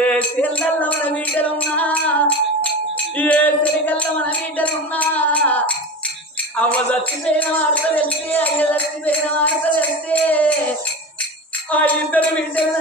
ఏ చెల్లల్ల మన బిడ్డలున్నా ఏ చెలికల్ల మన బిడ్డలున్నా అవ్వ చచ్చిపోయిన వార్త వెళ్తే అయ్య చచ్చిపోయిన వార్త వెళ్తే ఆ ఇద్దరు బిడ్డలు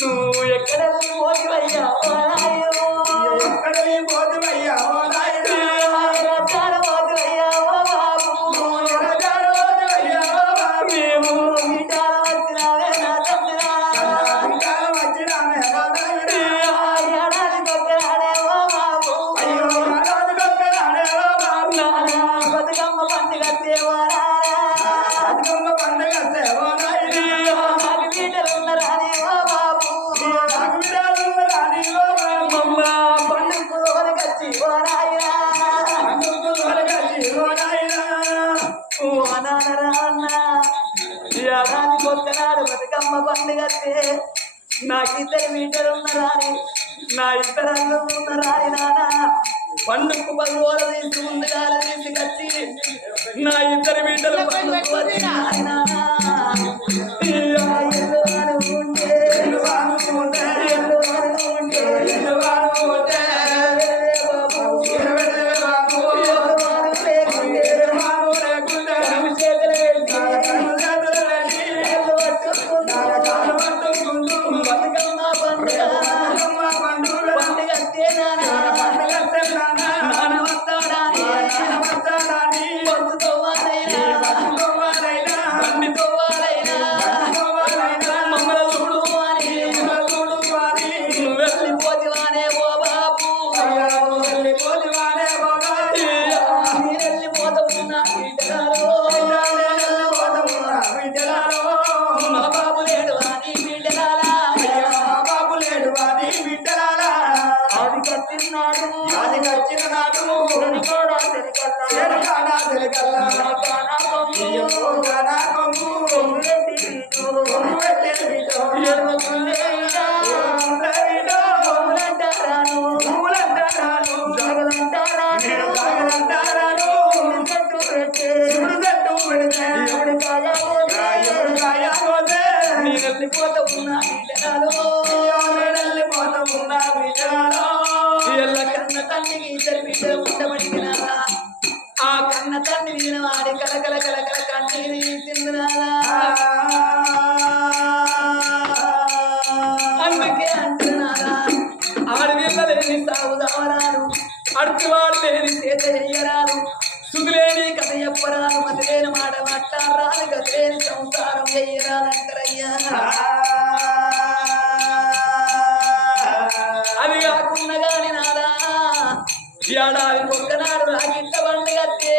నువ్వు ఎక్కడ పోతివయ్యా కొత్తనాడు బతుకమ్మ పండుగతే నాకు ఇద్దరు బిడ్డలు ఉన్నారాని నా ఇద్దరు అన్నం ఉన్నారాని నాన్న పండుగకు 10 రోజులు తీసి ముందుగా తీసుకొచ్చి నా ఇద్దరు బిడ్డలు పండుగ ఆ కన్న తల్లి వీణ వాడి కలకల కలకల కన్నీరు తిందునారా అందుకే అంటున్నారా ఆడవిల్లలేని సాగుదావరాలు అడుగువాడు లేని చేత చెయ్యరాలు సుగులేని కథ చెప్పరాలు మతిలేని మాట మాట్లాడరాలు గదిలేని సంసారం చెయ్యరాలంటారయ్యా అది కాకుండా గాని నాదా ఏడాది ఒక్కనాడు రాగిట్ట బండి కట్టే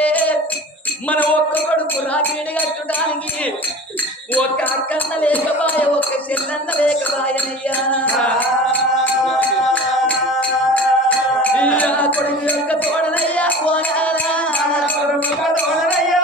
మన ఒక్క కొడుకు రాగిడి కట్టడానికి ఒక్క అక్కన్న లేకపాయ ఒక్క చెల్లన్న లేకపాయనయ్యా కొడుకు యొక్క తోడనయ్యా పోనారా తోడనయ్యా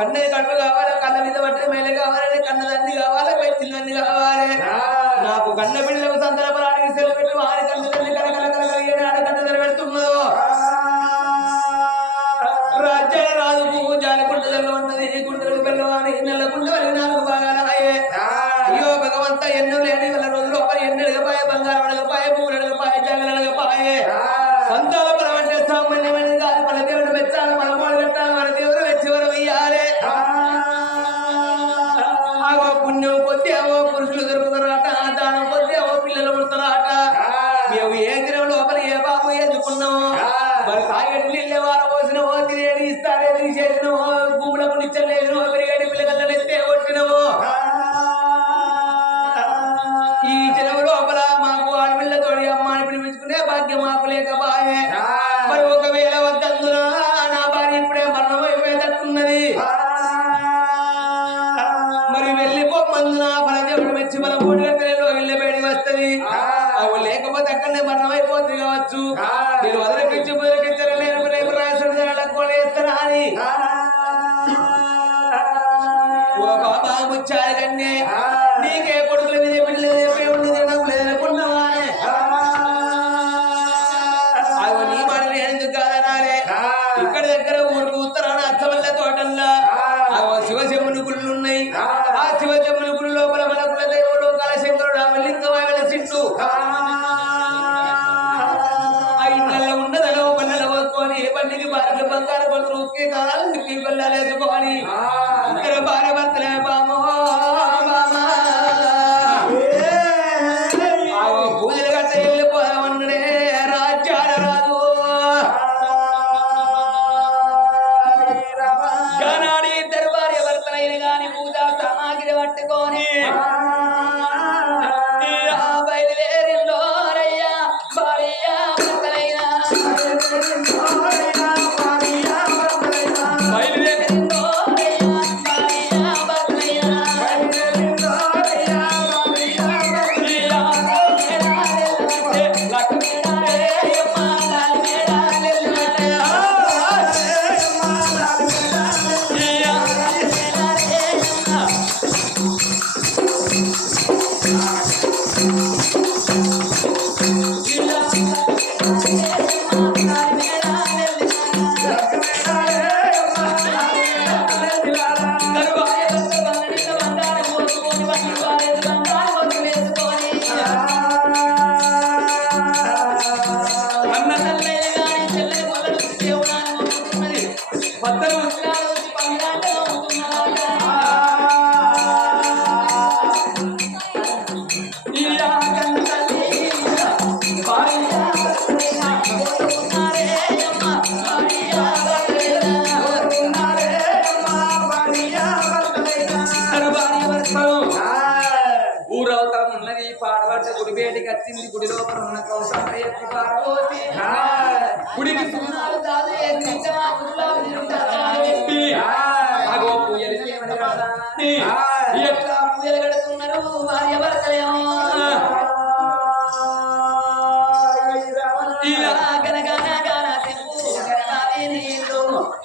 కన్నే కన్ను కావాలి కన్న మీద పట్టిన మేలు కావాలి కన్నదాన్ని కావాలి పెట్టిందని కావాలి నాకు కన్న బిడ్డలకు సందర్భానికి సెలవు పెట్టు ఆడి కన్నదాన్ని కలకల కలకల ఆడ కన్న నిలబెడుతున్నదో రాజ్యాల రాజు పువ్వు జాలికుంటలో ఉన్నది గుండెలకు పెళ్ళవాని నెలకుంట వెళ్ళి 4 భాగాలయ్యే అయ్యో భగవంత ఎన్నో లేని వాళ్ళ రోజులు ఒకరు ఎన్నెడగపాయ బంగారం అడగపాయ పువ్వులు అడగపాయ జాగలు అడగపాయే సంతాల పరమంటే సామాన్యమైన కాదు మన దేవుడు మెచ్చాలి మన మోడు పెట్టాలి మన దేవుడు మెచ్చివరం ఇయ్యాలి పుణ్యం కొద్ది పురుషులు అందున ఫలదేవుడు మెచ్చి మన పూడిగట్టెలో ఇళ్ళ వేడి వస్తుంది అవి లేకపోతే అక్కడనే మరణమైపోతుంది కావచ్చు నేను వదిలిపించి బదిలికించారు నేను రేపు రాసుడు కొనేస్తారా అని ఓ బాబా ముచ్చారు కన్నే నీకే కొడుకుల మీద పిల్లలు ఉండదు నాకు లేదనుకున్నావా అవి నీ మాట ఎందుకు కాదనాలే ఇక్కడ దగ్గర ఊరికి ఉత్తరాన అత్తవల్ల తోటల్లా శివశంభుని గుళ్ళు ఉన్నాయి ఆ శివశంభుని గుడి లోపల మన కుల దేవుడు కలశంకరుడు రామలింగమైన సిట్టు ఆ ఇంట్లో ఉన్నదలో పల్లెలు పోసుకొని బండికి భార్య బంగారు పనులు ఉక్కి కాలాలు ఉక్కి పల్లెలు వేసుకొని ఇద్దరు భార్య భర్తలే బామో బామా పూజలు గట్ట వెళ్ళిపోదామన్నడే రాజ్యాల రాదు గానాడి ఇద్దరు భార్య భర్తలైన గాని పూజా సామాగ్రి పట్టుకొని బయలుదేరిందో రయ్యా భార్య భర్తలైనా బయలుదేరిందో ఊరవతరం ఉన్నది పాడబడ్డ గుడి బయటికి వచ్చింది గుడి లోపల ఉన్న కౌశం ఎత్తి పారబోసి గుడికి సున్నాలు కాదు అగో పూజలు ఎట్లా పూజలు కడుతున్నారు భార్య భర్తలేమో ఇలా గనగన గన తెంపు గననాది నీళ్ళు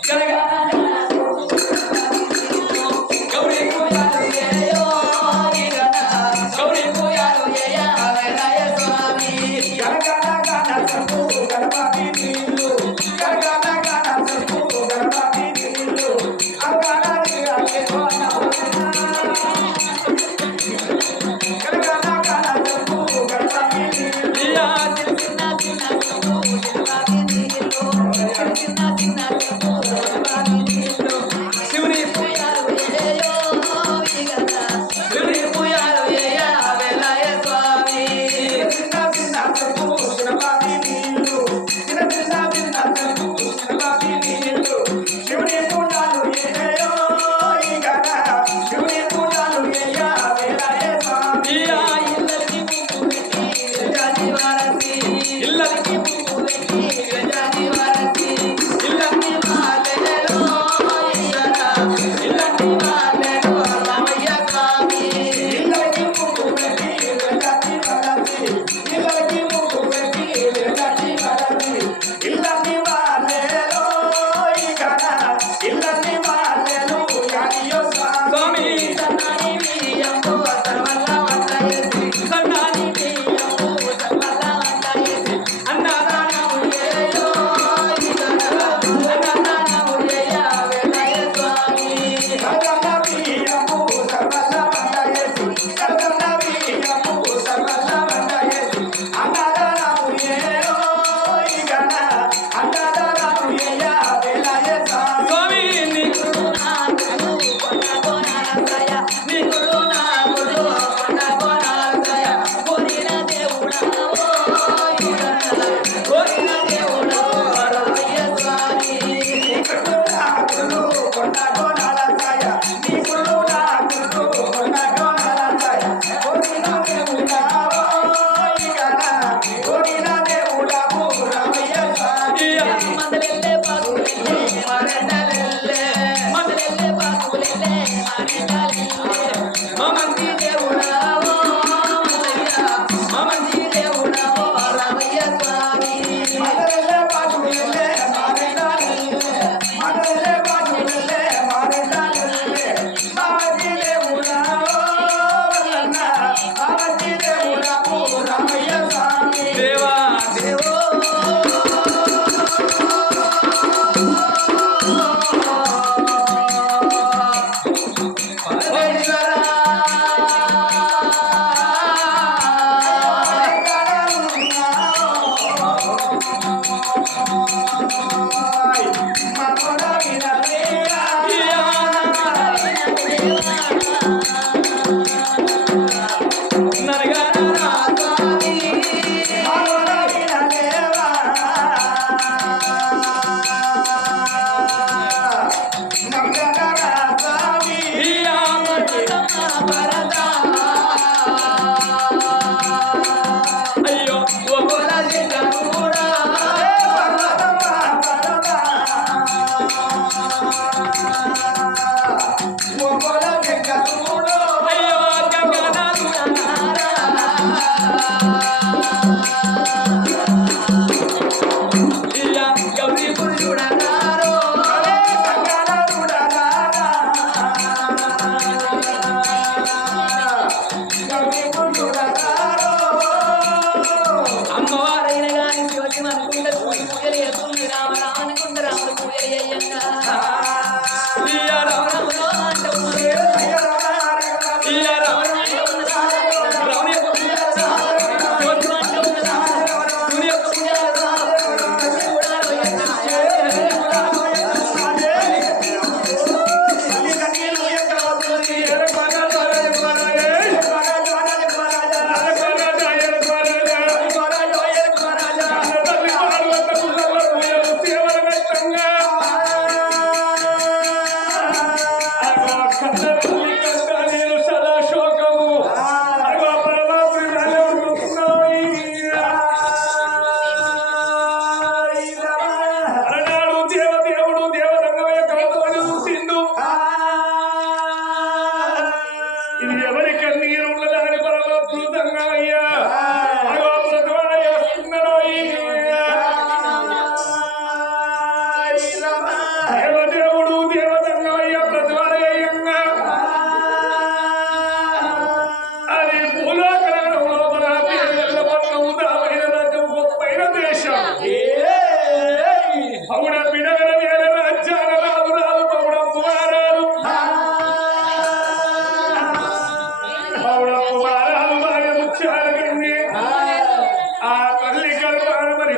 గనగన గౌరీ పూజలు ఏయో గౌరీ పూజలు ఏయ వేలాయ స్వామి గనగన గన తెంపు గననాది నీళ్ళు గనగన గన తెంపు గననాది నీళ్ళు అంగనాది రాకే కోన గనగన గన తెంపు గననాది నీళ్ళు యా చిన్న చిన్న శివుని పూజలు ఏయో శివుని పూజలు ఏయ వేలాయ స్వామి చిన్న చిన్న గణపతి నీళ్ళు చిన్న చిన్న గణపతి నీళ్ళు శివుని పూజలు ఏయో శివుని పూజలు ఏయ వేలాయ స్వామి ఇల్లకి పువ్వు పెట్టి విరజాది వారసి ఇల్లకి పువ్వు పెట్టి విరజాది వారసి ఇల్లకి మాలెలో ఇల్లకి మాలెలో రామయ్య స్వామి ఇల్లకి పువ్వు పెట్టి విరజాది వారసి ఇల్లకి పువ్వు పెట్టి విరజాది వారసి ఇల్లకి మాలెలో ఇల్లకి మాలెలో యానియో స్వామి సన్నాని బియ్యంతో సర్వల్ల వంటయ్య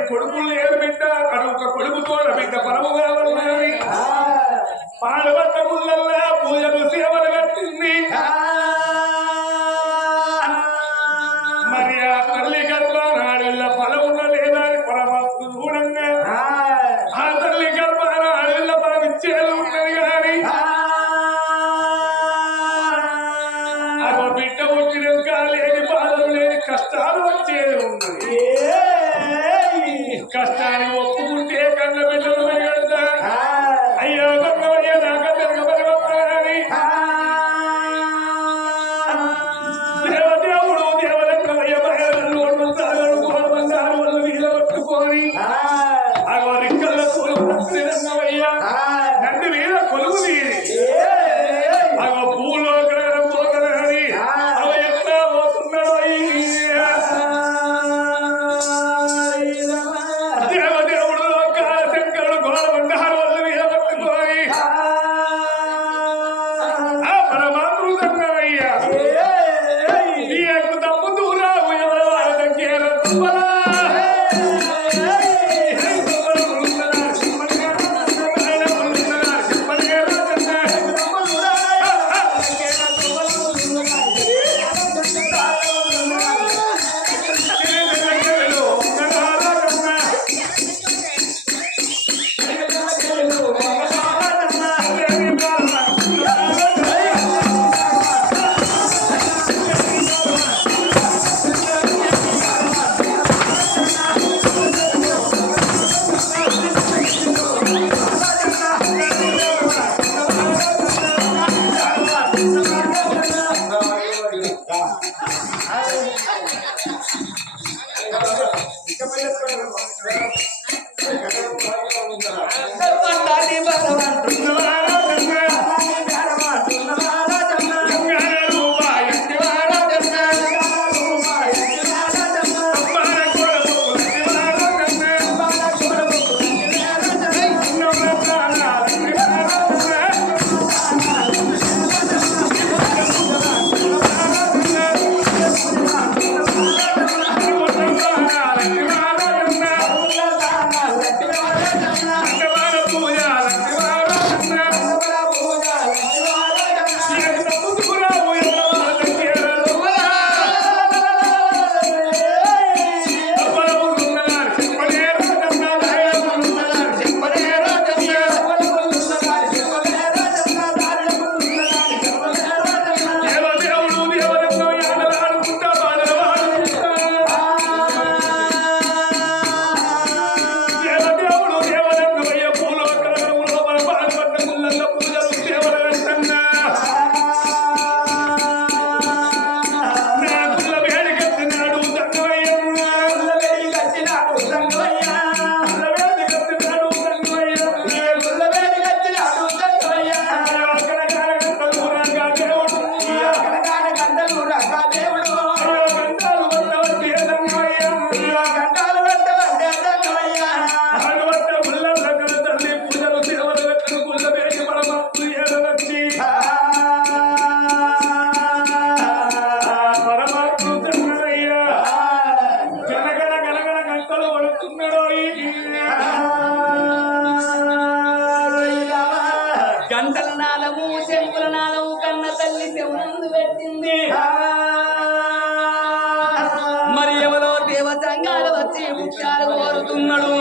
కొడుకులు లేరు బిడ్డ కడుక కొడుకుతోడ బిడ్డ పరముగా ఉన్నది పాడబట్ట ముళ్ళల్లా పూజలు సేవలు కట్టింది మరి ఆ తల్లి గర్భ నాడెళ్ళ ఫలమున్న లేదా అని పరమాత్మ చూడంగా ఆ తల్లి గర్భ నాడెళ్ళ ఫలం ఇచ్చేది ఉన్నది కానీ అదో బిడ్డ పుట్టినాక లేని బాధలు లేని కష్టాలు వచ్చేది ఉన్నది కష్టాన్ని ఒప్పుకుంటే కన్న బిడ్డలు పెరగడతా అయ్యో గంగవయ్య నాక గంటల నాదము చెంకుల నాదము కన్న తల్లి శివనందు పెట్టింది మరి ఎవరో దేవతంగాలు వచ్చి ముత్యాలు కోరుతున్నాడు